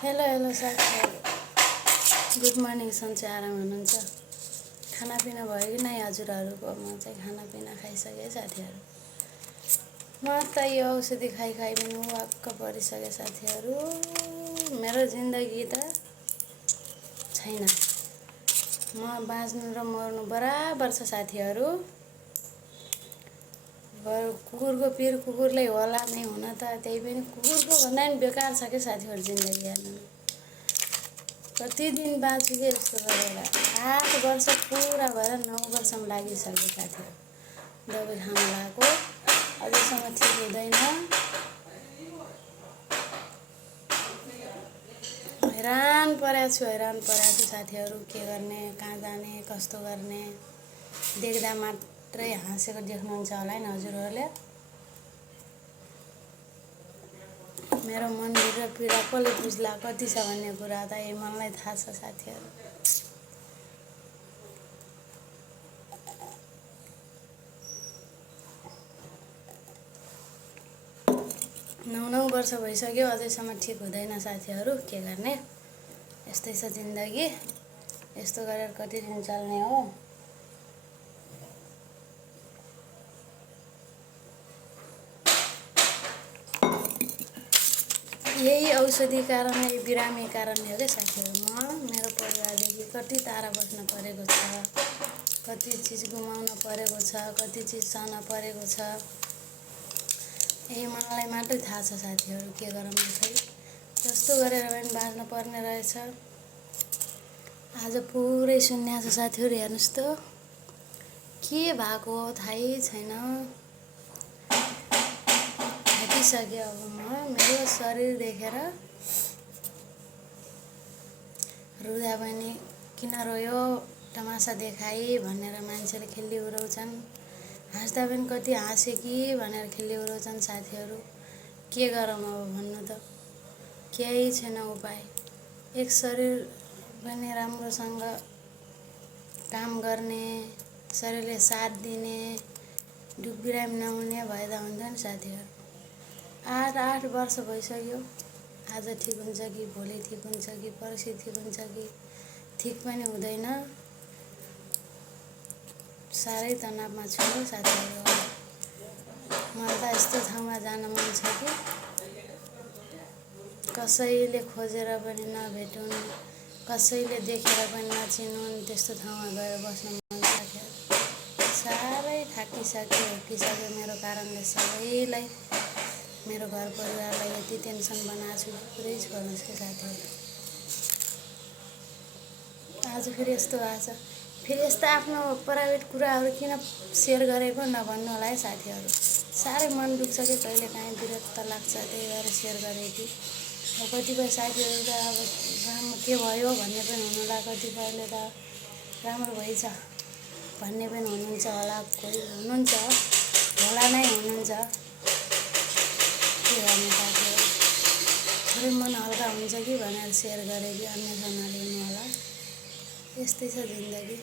Hello hello साथीहरू, good morning. सन्चै आराम हुनुहुन्छ? खानापिना भयो कि नै हजुरहरूको? म चाहिँ खानापिना खाइसकेँ साथीहरू। म त यो औषधि खाइ पनि वाक्क परिसकेँ साथीहरू। मेरो जिन्दगी त छैन, म बाँच्नु र मर्नु बराबर छ साथीहरू। कुकुरको पिर कुकुरले होला नै हुन त, त्यही पनि कुकुरको भन्दा पनि बेकार छ क्या साथीहरू जिन्दगी हेर्नु। कति दिन बाँच्छु कि यस्तो गरेर। 8 वर्ष पुरा भएर 9 वर्षमा लागिसक्यो साथीहरू। दबाई खानु भएको अझैसम्म ठिक हुँदैन। हैरान परेको छु साथीहरू। के गर्ने, कहाँ जाने, कस्तो गर्ने। देख्दा मात्रै हाँसेको देख्नुहुन्छ होला नि हजुरहरूले। मेरो मनभित्र पीडा कसले बुझ्ला कति छ भन्ने कुरा त यही मनलाई थाहा छ साथीहरू। नौ वर्ष भइसक्यो अझैसम्म ठिक हुँदैन साथीहरू। के गर्ने, यस्तै छ जिन्दगी। यस्तो गरेर कति दिन चल्ने हो। यही औषधि कारण, यही बिरामी कारणले हो क्या साथीहरू। म मेरो परिवारदेखि कति टाढा बस्न परेको छ, कति चिज गुमाउन परेको छ, कति चिज सहन परेको छ। यही मनलाई मात्रै थाहा छ साथीहरू। के गरौँ खै, जस्तो गरेर पनि बाँच्नु पर्ने रहेछ। आज पुरै शून्य छ साथीहरू। हेर्नुहोस् त के भएको हो थाहै छैन। थाकिसक्यो अब म। मेरो शरीर देखेर रुँदा पनि किन रोयो, तमासा देखाई भनेर मान्छेले खिल्ली उडाउँछन्। हाँस्दा पनि कति हाँसे कि भनेर खिल्ली उडाउँछन् साथीहरू। के गरौँ अब भन्नु त, केही छैन उपाय। एक शरीर पनि राम्रोसँग काम गर्ने, शरीरले साथ दिने, दुख बिरामी नहुने भए त हुन्थ्यो नि साथीहरू। 8 वर्ष भइसक्यो। आज ठिक हुन्छ कि भोलि ठिक हुन्छ कि पर्सि ठिक हुन्छ कि ठिक पनि हुँदैन। साह्रै तनावमा छु साथीहरू। मलाई त यस्तो ठाउँमा जान मन छ कि कसैले खोजेर पनि नभेटुन्, कसैले देखेर पनि नचिनुन्, त्यस्तो ठाउँमा गएर बस्न मन छ। साह्रै थाकिसक्यो मेरो कारणले। सबैलाई, मेरो घर परिवारलाई यति टेन्सन बनाएको छु, पुरै छोड्नुहोस् कि साथीहरू। आज फेरि यस्तो भएको छ। फेरि यस्तो आफ्नो प्राइभेट कुराहरू किन सेयर गरेको नभन्नु होला है साथीहरू। साह्रै मन दुख्छ कि कहिले काहीँ विरक्त लाग्छ, त्यही भएर सेयर गरेँ कि। कतिपय साथीहरू त अब राम्रो के भयो भन्ने पनि हुनुला, कतिपयले त राम्रो भएछ भन्ने पनि हुनुहुन्छ होला। कोही हुनुहुन्छ होला नै हुनुहुन्छ। के गर्ने साथीहरू, थोरै मन हल्का हुन्छ कि भनेर सेयर गरेँ कि अन्य नलिनु होला। यस्तै छ जिन्दगी।